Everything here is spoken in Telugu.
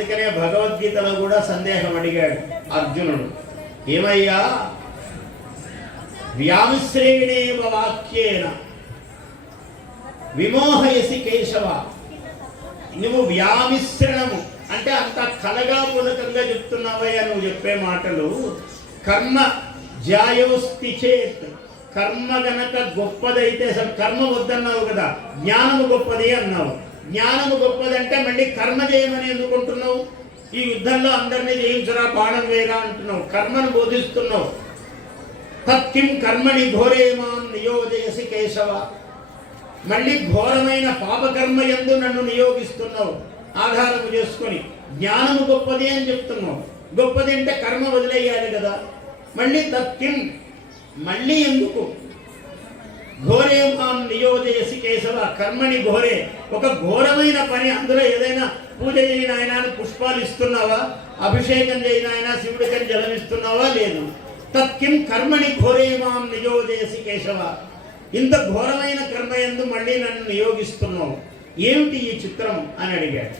అందుకనే భగవద్గీతలో కూడా సందేహం అడిగాడు అర్జునుడు, ఏమయ్యా వ్యామిశ్రేణేవ వాక్యేన విమోహయసి కేశవ, నువ్వు వ్యామిశ్రణము అంటే అంత కలగా పులకంగా చెప్తున్నావయ్యా నువ్వు చెప్పే మాటలు. కర్మ జ్యాయోస్తి చేత్, కర్మ గనక గొప్పదైతే, అసలు కర్మ వద్దన్నావు కదా, జ్ఞానము గొప్పది అన్నావు. జ్ఞానము గొప్పది అంటే మళ్ళీ కర్మ చేయమని ఎందుకుంటున్నావు? ఈ యుద్ధంలో అందరినీ జయించరా, బాణం వేగా అంటున్నావు, కర్మను బోధిస్తున్నావు. తత్కిం కర్మని ఘోరేమాం నియోజయసి కేశవ, మళ్ళీ ఘోరమైన పాపకర్మ యందు నన్ను నియోగిస్తున్నావు ఆధారము చేసుకొని. జ్ఞానము గొప్పది అని చెప్తున్నావు, గొప్పది అంటే కర్మ వదిలేయాలి కదా. మళ్ళీ తత్కిం, మళ్ళీ ఎందుకు? ఘోరేమాం నియోజయసి కేశవ, కర్మని ఘోరే, ఒక ఘోరమైన పని, అందులో ఏదైనా పూజ చేయని ఆయన పుష్పాలు ఇస్తున్నావా, అభిషేకం చేయని ఆయన శివుడికని జలం ఇస్తున్నావా? లేదు. తత్కిం కర్మని ఘోరేమాం నియోజయసి కేశవ, ఇంత ఘోరమైన కర్మ యందు మళ్ళీ నన్ను నియోగిస్తున్నావు, ఏమిటి ఈ చిత్రం అని అడిగాడు.